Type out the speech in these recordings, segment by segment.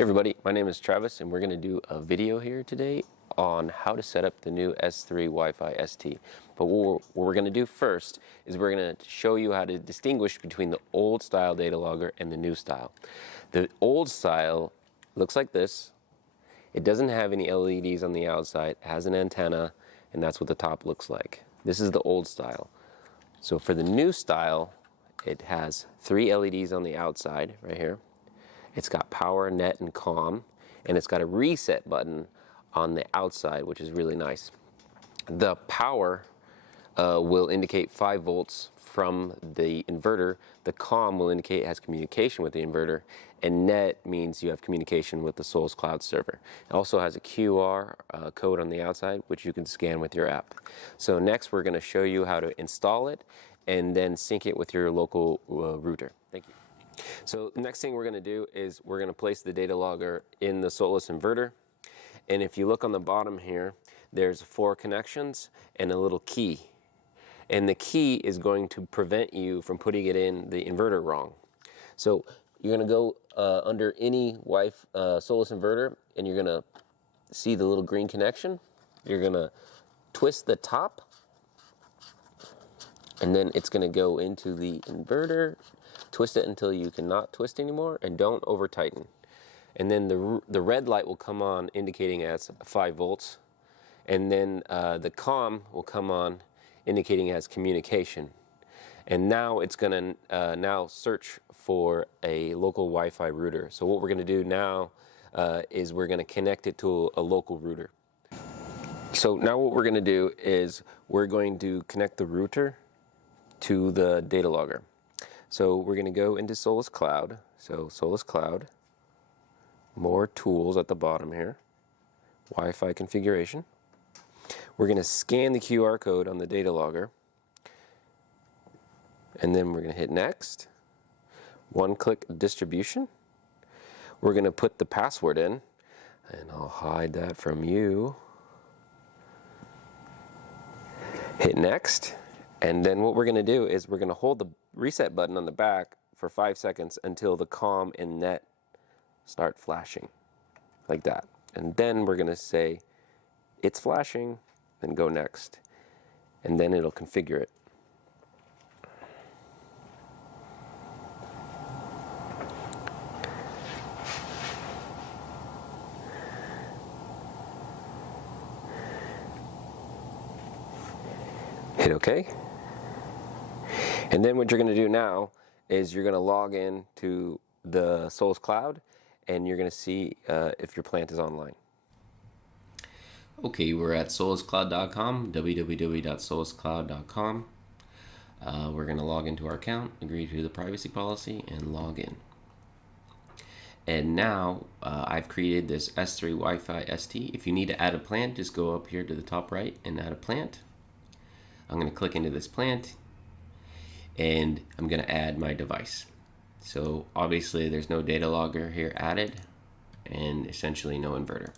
Hey everybody, my name is Travis and we're going to do a video here today on how to set up the new S3 Wi-Fi-ST. But what we're going to do first is we're going to show you how to distinguish between the old style data logger and the new style. The old style looks like this. It doesn't have any LEDs on the outside, it has an antenna, and that's what the top looks like. This is the old style. So for the new style, it has 3 LEDs on the outside right here. It's got power, net, and comm, and it's got a reset button on the outside, which is really nice. The power will indicate 5 volts from the inverter. The comm will indicate it has communication with the inverter, and net means you have communication with the Soliscloud server. It also has a QR code on the outside, which you can scan with your app. So next, we're going to show you how to install it and then sync it with your local router. Thank you. So the next thing we're going to do is we're going to place the data logger in the Solis inverter. And if you look on the bottom here, there's 4 connections and a little key. And the key is going to prevent you from putting it in the inverter wrong. So you're going to go under any Solis inverter and you're going to see the little green connection. You're going to twist the top and then it's going to go into the inverter. Twist it until you cannot twist anymore and don't over tighten. And then the red light will come on indicating it's 5 volts. And then the comm will come on indicating it has communication. And now it's going to now search for a local Wi-Fi router. So what we're going to do now is we're going to connect it to a local router. So now what we're going to do is we're going to connect the router to the data logger. So we're going to go into Soliscloud. So Soliscloud, more tools at the bottom here, Wi-Fi configuration. We're going to scan the QR code on the data logger, and then we're going to hit next. One-click distribution. We're going to put the password in, and I'll hide that from you. Hit next. And then what we're going to do is we're going to hold the reset button on the back for 5 seconds until the comm and net start flashing, like that. And then we're going to say, it's flashing, then go next. And then it'll configure it. Hit OK. And then what you're going to do now is you're going to log in to the Soliscloud and you're going to see if your plant is online. Okay, we're at soliscloud.com, www.soliscloud.com. We're going to log into our account, agree to the privacy policy, and log in. And now I've created this S3 Wi-Fi-ST. If you need to add a plant, just go up here to the top right and add a plant. I'm going to click into this plant. And I'm going to add my device. So obviously there's no data logger here added and essentially no inverter.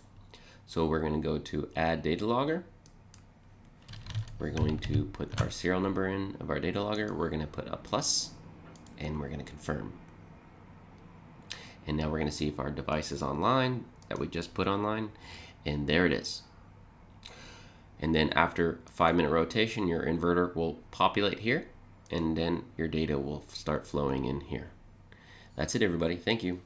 So we're going to go to add data logger. We're going to put our serial number in of our data logger. We're going to put a plus and we're going to confirm. And now we're going to see if our device is online that we just put online, and there it is. And then after a 5-minute rotation, your inverter will populate here. And then your data will start flowing in here. That's it, everybody. Thank you.